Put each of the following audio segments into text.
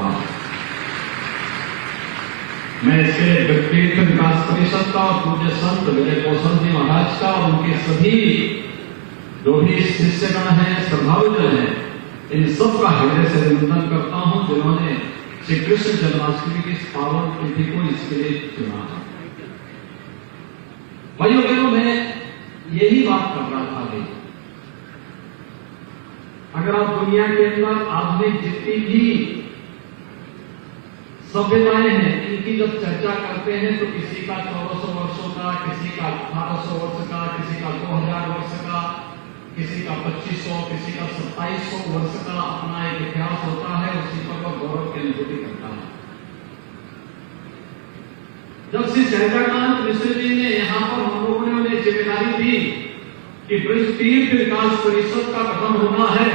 हुआ। मैं इसके तीर्थ विकास परिषद का और पूज्य संत विजय कौशल जी महाराज का और उनके सभी जो भी शिष्यगण हैं, श्रद्धालुजन हैं, इन सब का हृदय से अभिनंदन करता हूं जिन्होंने श्री कृष्ण जन्माष्टमी की पावन तिथि को इसके लिए चुना है। भाइयों बहनों, मैं यही बात कर रहा था अभी। अगर आप दुनिया के अंदर आधुनिक जितनी भी सभ्यताएं हैं, इनकी जब चर्चा करते हैं तो किसी का 1400 वर्षों का, किसी का 1800 वर्ष का, किसी का 2000 वर्ष का, किसी का 2500, किसी का 2700 वर्ष का अपना एक इतिहास होता है। उसी पर वह गौरव की अनुभूति करता है। जब श्री सहजानंद मिश्र जी ने यहां पर हम लोगों ने उन्हें जिम्मेदारी दी कि ब्रज तीर्थ विकास परिषद का गठन होना है,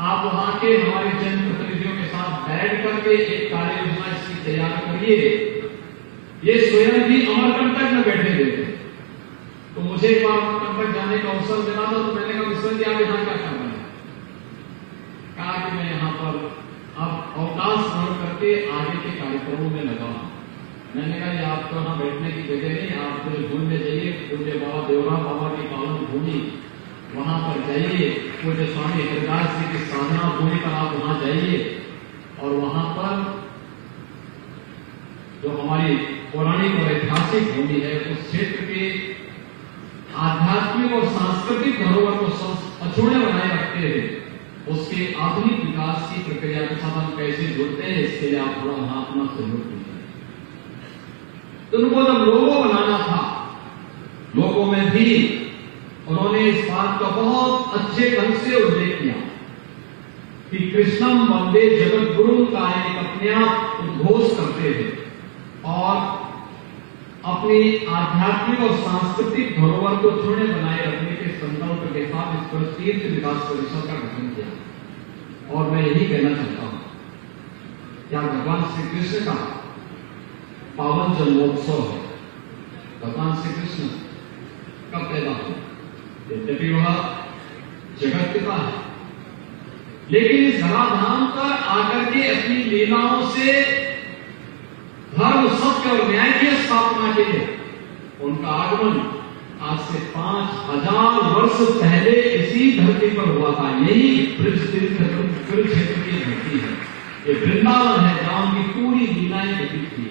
आप वहां के हमारे जनप्रतिनिधियों के साथ बैठ करके एक कार्य योजना इसकी तैयार करिए। ये स्वयं भी अमरकंटक में बैठे हुए थे, तो मुझे एक बार अमरकंटक जाने का अवसर मिला था। तो मैंने कहा मिश्र जी आप यहाँ क्या कर रहे हैं? कहा कि मैं यहाँ पर अब अवकाश ग्रहण करके आगे के कार्यक्रमों में लगा हूं। मैंने कहा ये आपको यहाँ बैठने की जगह नहीं, आप फिर घूमने जाइए पूज्य बाबा देवरा बाबा की पावन भूमि, वहां पर जाइए। पूज्य स्वामी हरिदास जी की साधना भूमि पर आप वहां जाइए और वहां पर जो हमारी पौराणिक और ऐतिहासिक भूमि है, उस क्षेत्र के आध्यात्मिक और सांस्कृतिक धरोहर को अछूते बनाए रखते हुए उसके आधुनिक विकास की प्रक्रिया के साथ हम कैसे जुड़ते हैं, इसके लिए आप थोड़ा वहां अपना सहयोग कीजिए। तो उनको जब लोगो बनाना था, लोगों में भी उन्होंने इस बात का बहुत अच्छे ढंग से उल्लेख किया कि कृष्णम वंदे जगत गुरु का एक अपने आप उद्घोष करते थे और अपनी आध्यात्मिक और सांस्कृतिक धरोहर को छूने बनाए रखने के संकल्प के साथ इस पर तीर्थ विकास परिषद का गठन किया। और मैं यही कहना चाहता हूं, क्या भगवान श्री कृष्ण का पावन जन्मोत्सव है। भगवान श्री कृष्ण कब पैदा हुए? यद्यपि वह जगत पिता है, लेकिन इस धराधाम पर आकर के अपनी लीलाओं से धर्म, सत्य और न्याय की स्थापना के लिए उनका आगमन आज से 5000 वर्ष पहले इसी धरती पर हुआ था। यही ब्रज क्षेत्र की धरती है, ये वृंदावन है जहां उनकी पूरी लीलाएं घटित थी।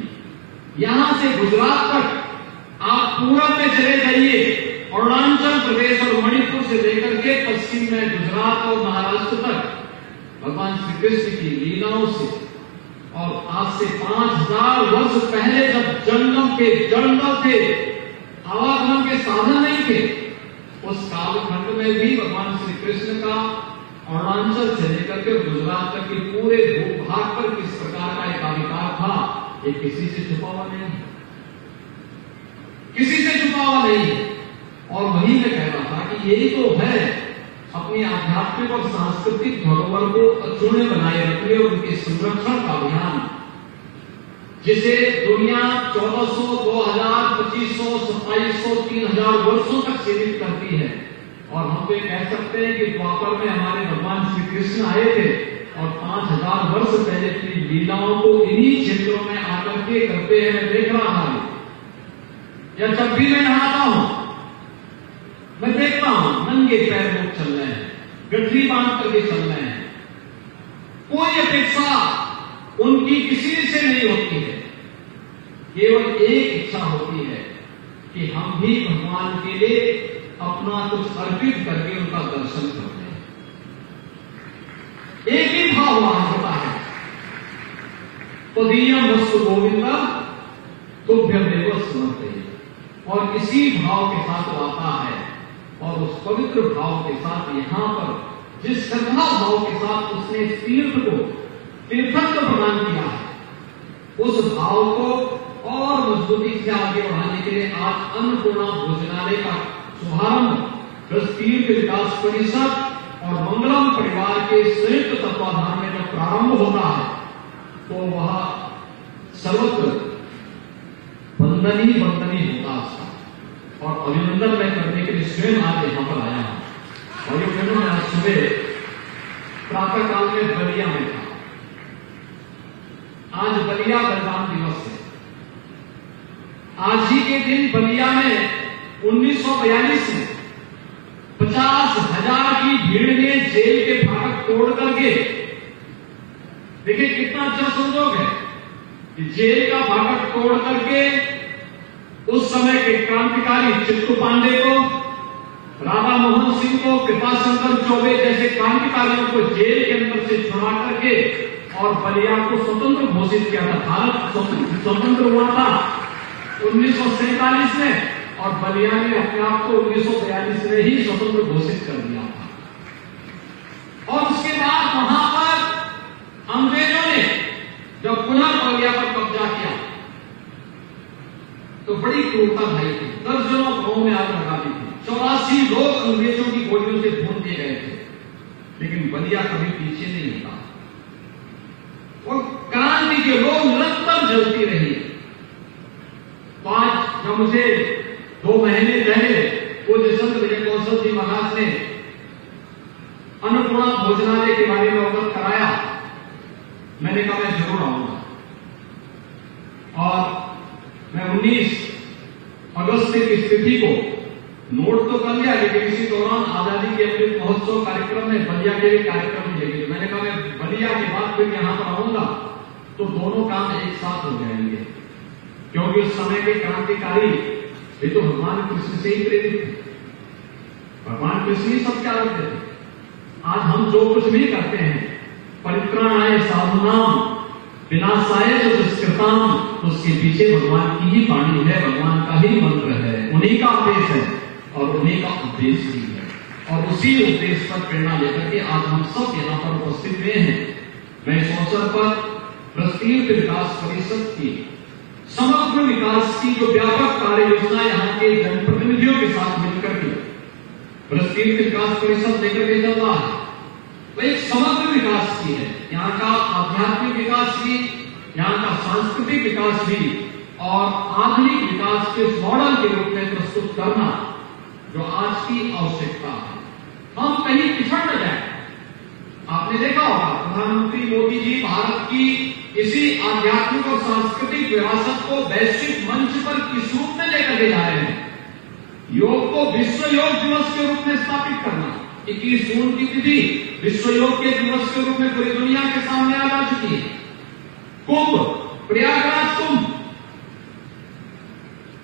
यहां से गुजरात तक आप पूरब में चले जाइए, अरुणाचल प्रदेश और मणिपुर से लेकर के पश्चिम में गुजरात और महाराष्ट्र तक भगवान श्री कृष्ण की लीलाओं से, और आज से 5000 वर्ष पहले जब जंगल थे, आवागमन के साधन नहीं थे, उस कालखंड में भी भगवान श्री कृष्ण का अरुणाचल से लेकर के गुजरात तक के पूरे भूभाग पर किस प्रकार का एक अधिकार था, ये किसी से छुपा हुआ नहीं है, किसी से छुपा हुआ नहीं है। और वही मैं कह रहा था कि यही तो है अपनी आध्यात्मिक और सांस्कृतिक धरोहर को अछूते बनाए रखने और उनके संरक्षण का अभियान, जिसे दुनिया 1400, 2000, 2500, 2700, 3000 वर्षों तक सीमित करती है। और हम तो कह सकते हैं कि द्वापर में हमारे भगवान श्री कृष्ण आए थे और 5000 वर्ष पहले की लीलाओं को इन्हीं क्षेत्रों में आकर के करते हैं। मैं देख रहा था, या जब भी मैं नहाता हूं मैं देखता हूं नंगे पैर लोग चल रहे हैं, गठरी बांध करके चल रहे हैं। कोई अपेक्षा उनकी किसी से नहीं होती है, केवल एक इच्छा होती है कि हम भी भगवान के लिए अपना कुछ अर्पित करके उनका दर्शन करते हैं। एक ही भाव वहां होता है, तदीयम वस्तु गोविंदा तुभ्यमेव समर्पये, और इसी भाव के साथ वो आता है। और उस पवित्र भाव के साथ यहां पर जिस श्रद्धा भाव के साथ उसने इस तीर्थ को तीर्थत्व प्रदान किया है, उस भाव को और मजबूती से आगे बढ़ाने के लिए आज अन्नपूर्णा भोजनालय का शुभारंभ ब्रज तीर्थ विकास परिषद और मंगलम परिवार के संयुक्त तत्वाधान में जब प्रारंभ होता है तो वह सर्वत्र वंदनीय होता है। और अभिनंदन मैं करने के लिए स्वयं आज यहां पर आया हूं। और ये मैं आज सुबह प्रातः काल में बलिया में था आज बलिया बलिदान दिवस है। आज ही के दिन बलिया में 1942 में 50,000 की भीड़ ने जेल के फाटक तोड़ करके, देखिए कितना अच्छा संजोग है कि जेल का फाटक तोड़ करके उस समय के क्रांतिकारी चित्तू पांडे को, राधा मोहन सिंह को, कृपाशंकर चौबे जैसे क्रांतिकारियों को जेल के अंदर से छुड़ा करके और बलिया को स्वतंत्र घोषित किया था। भारत स्वतंत्र हुआ था 1947 में और बलिया ने अपने आप को 1942 में ही स्वतंत्र घोषित कर दिया था। और उसके बाद वहां पर अंग्रेजों ने जब पुनः बलिया पर कब्जा किया तो बड़ी क्रूरता ढाई थी। दर्जनों गांवों में आग लगा दी थी। 84 लोग अंग्रेजों की गोलियों से भून दिए गए थे, लेकिन बलिया कभी पीछे नहीं हटा और क्रांति के लोग निरंतर जलती रही। तो आज जब मुझे 2 महीने पहले पूज्य संत विजय कौशल जी महाराज ने अन्नपूर्णा भोजनालय के बारे में अवगत कराया, मैंने कहा मैं जरूर आऊंगा। और मैं 19 अगस्त की स्थिति को नोट तो कर लिया, लेकिन इसी दौरान आजादी के अमृत महोत्सव कार्यक्रम में बलिया के लिए कार्यक्रम मिलेगी। मैंने कहा मैं बलिया के बाद फिर यहां पर आऊंगा तो दोनों काम एक साथ हो जाएंगे, क्योंकि उस समय के क्रांतिकारी ये तो भगवान कृष्ण से ही प्रेरित थे। भगवान कृष्ण ही सब क्या करते थे। आज हम जो कुछ भी करते हैं, परित्राणाय साधुनाम विनाशाय च दुष्कृताम, उसके पीछे भगवान की ही वाणी है, भगवान का ही मंत्र है, उन्हीं का आदेश है और उन्हीं का उपदेश भी है। और उसी उपदेश पर प्रेरणा लेकर के आज हम सब यहाँ पर उपस्थित हुए हैं। मैं इस अवसर पर ब्रजतीर्थ विकास परिषद की समग्र विकास की जो व्यापक कार्य योजना यहाँ के जनप्रतिनिधियों के साथ मिलकर के ब्रजतीर्थ विकास परिषद लेकर के चल रहा है, वो एक समग्र विकास की है। यहाँ का आध्यात्मिक विकास भी, यहाँ का सांस्कृतिक विकास भी और आधुनिक विकास के मॉडल के रूप में प्रस्तुत करना जो आज की आवश्यकता है। हम कहीं पिछड़ न जाए। आपने देखा होगा प्रधानमंत्री मोदी जी भारत की इसी आध्यात्मिक और सांस्कृतिक विरासत को वैश्विक मंच पर किस रूप में लेकर के जा रहे हैं। योग को विश्व योग दिवस के रूप में स्थापित करना, 21 जून की तिथि विश्व योग के दिवस के रूप में पूरी दुनिया के सामने आ जा चुकी है। कुंभ, प्रयागराज कुंभ,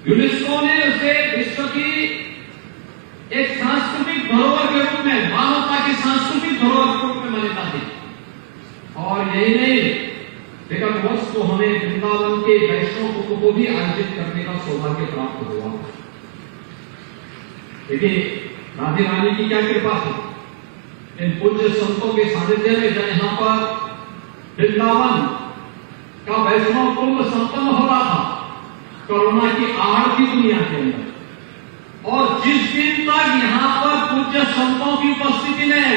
यूनेस्को ने उसे विश्व की एक सांस्कृतिक धरोहर के रूप में, मानवता की सांस्कृतिक धरोहर के रूप में मान्यता दी। और यही नहीं, विगत वर्ष को हमें वृंदावन के वैष्णव कुंभ को भी आयोजित करने का सौभाग्य प्राप्त हुआ। देखिए राधे रानी की क्या कृपा थी। इन पूज्य संतों के सानिध्य में जब यहां पर वृंदावन का वैष्णव कुंभ संपन्न हो रहा था, कोरोना की आहट थी दुनिया के अंदर, और जिस दिन तक यहां पर पूज्य संतों की उपस्थिति में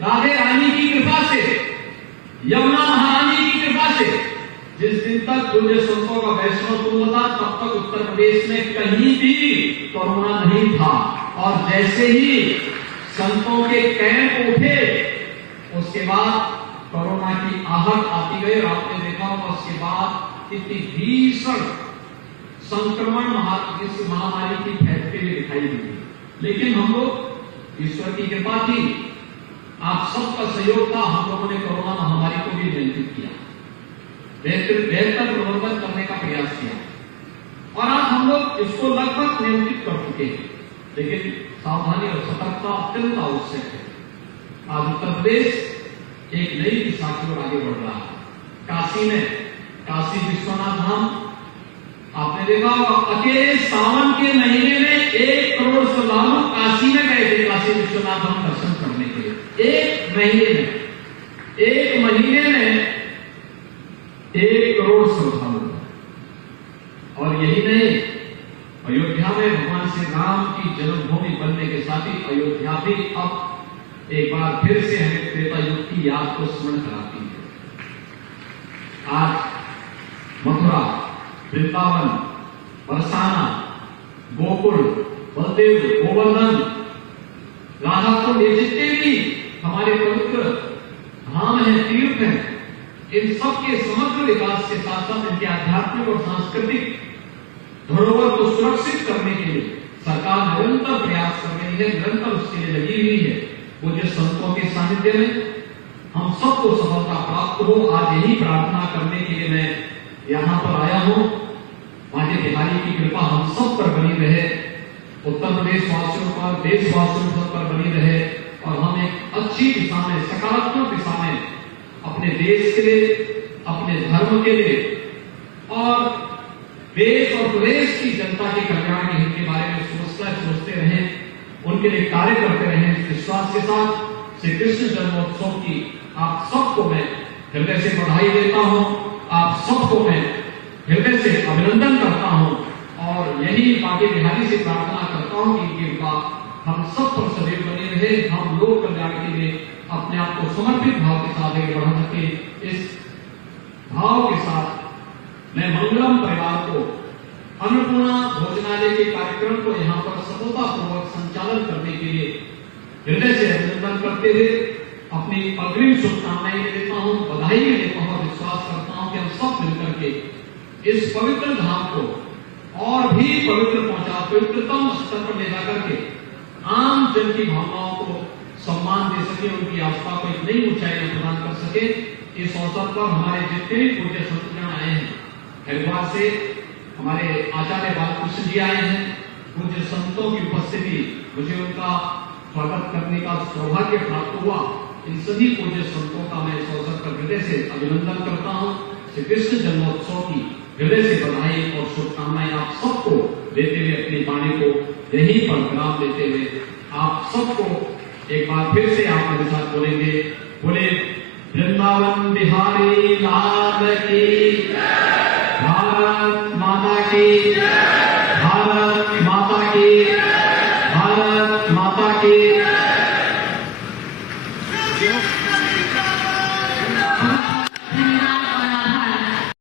राधे रानी की कृपा से, यमुना महारानी की कृपा से, जिस दिन तक पूज्य संतों का वैष्णव कुंभ था, तब तक उत्तर प्रदेश में कहीं भी कोरोना नहीं था। और जैसे ही संतों के कैंप उठे, उसके बाद कोरोना की आहट आती गई। और आपने देखा होगा उसके बाद इतनी भीषण संक्रमण इस महामारी की फैलते हुए दिखाई दी। लेकिन हम लोग, ईश्वर की कृपा थी, आप सबका सहयोग था, हम लोगों ने कोरोना महामारी को भी नियंत्रित किया, बेहतर प्रबंधन करने का प्रयास किया और आज हम लोग इसको लगभग नियंत्रित कर चुके हैं। लेकिन सावधानी और सतर्कता अत्यंत आवश्यक है। आज उत्तर प्रदेश एक नई दिशा की ओर आगे बढ़ रहा है। काशी में, काशी विश्वनाथ धाम, आपने देखा होगा अकेले सावन के महीने में 1 करोड़ श्रद्धालु काशी में गए थे, काशी विश्वनाथ धाम दर्शन करने के लिए। एक महीने में 1 करोड़ श्रद्धालु। और यही नहीं, अयोध्या में भगवान श्री राम की जन्मभूमि बनने के साथ ही अयोध्या भी अब एक बार फिर से हमें त्रेता युग की याद को स्मरण कराती है। आज मथुरा, वृंदावन, बरसाना, गोकुल, बलदेव, गोवर्धन, राधाकुंड, ये जितने भी हमारे पवित्र धाम हैं, तीर्थ हैं, इन सबके समग्र विकास के साथ साथ इनके आध्यात्मिक और सांस्कृतिक धरोहर को सुरक्षित करने के लिए सरकार निरंतर प्रयास कर रही है, निरंतर उसके लिए लगी हुई है। पूज्य संतों के सानिध्य में हम सबको सफलता प्राप्त हो, आज यही प्रार्थना करने के लिए मैं यहाँ पर आया हूँ। माता बिहारी की कृपा हम सब पर बनी रहे, उत्तर प्रदेश वासियों पर, देशवासियों पर बनी रहे और हम एक अच्छी दिशा में, सकारात्मक दिशा में अपने देश के लिए, अपने धर्म के लिए और देश और प्रदेश की जनता के कल्याण के हित के बारे में सोचते रहें, उनके लिए कार्य करते रहें। इस विश्वास के साथ श्री कृष्ण जन्मोत्सव की आप सबको मैं हृदय से बधाई देता हूं, आप सबको मैं हृदय से अभिनंदन करता हूं और यही माता बिहारी से प्रार्थना करता हूं कि कृपा हम सब पर सदैव बनी रहे, हम लोक कल्याण के लिए अपने आप को समर्पित भाव के साथ आगे बढ़ा सके। इस भाव के साथ मैं मंगलम परिवार को अन्नपूर्णा भोजनालय के कार्यक्रम को यहाँ पर सफलतापूर्वक संचालन करने के लिए हृदय से अभिनंदन करते हुए अपनी अग्रिम शुभकामनाएं देता हूँ, बधाई देता हूँ और विश्वास करता हूँ कि हम सब मिलकर के इस पवित्र धाम को और भी पवित्रतम स्तर पर ले जाकर के आम जन की भावनाओं को सम्मान दे सके, उनकी आस्था को एक नई ऊंचाई प्रदान कर सके। इस अवसर पर हमारे जितने भी पूज्य संतजन आए हैं, हरिद्वार से हमारे आचार्य बालकृष्ण जी आए हैं, पूज्य संतों की उपस्थिति मुझे उनका स्वागत करने का सौभाग्य प्राप्त हुआ। इन सभी पूज्य संतों का मैं इस अवसर पर हृदय से अभिनंदन करता हूँ। श्री कृष्ण जन्मोत्सव की हृदय से बधाई और शुभकामनाएं आप सबको देते हुए अपनी वाणी को यहीं पर विराम देते हुए आप सबको एक बार फिर से आप मेरे साथ बोलेंगे, बोले वृंदावन बिहारी लाल की, भारत माता की।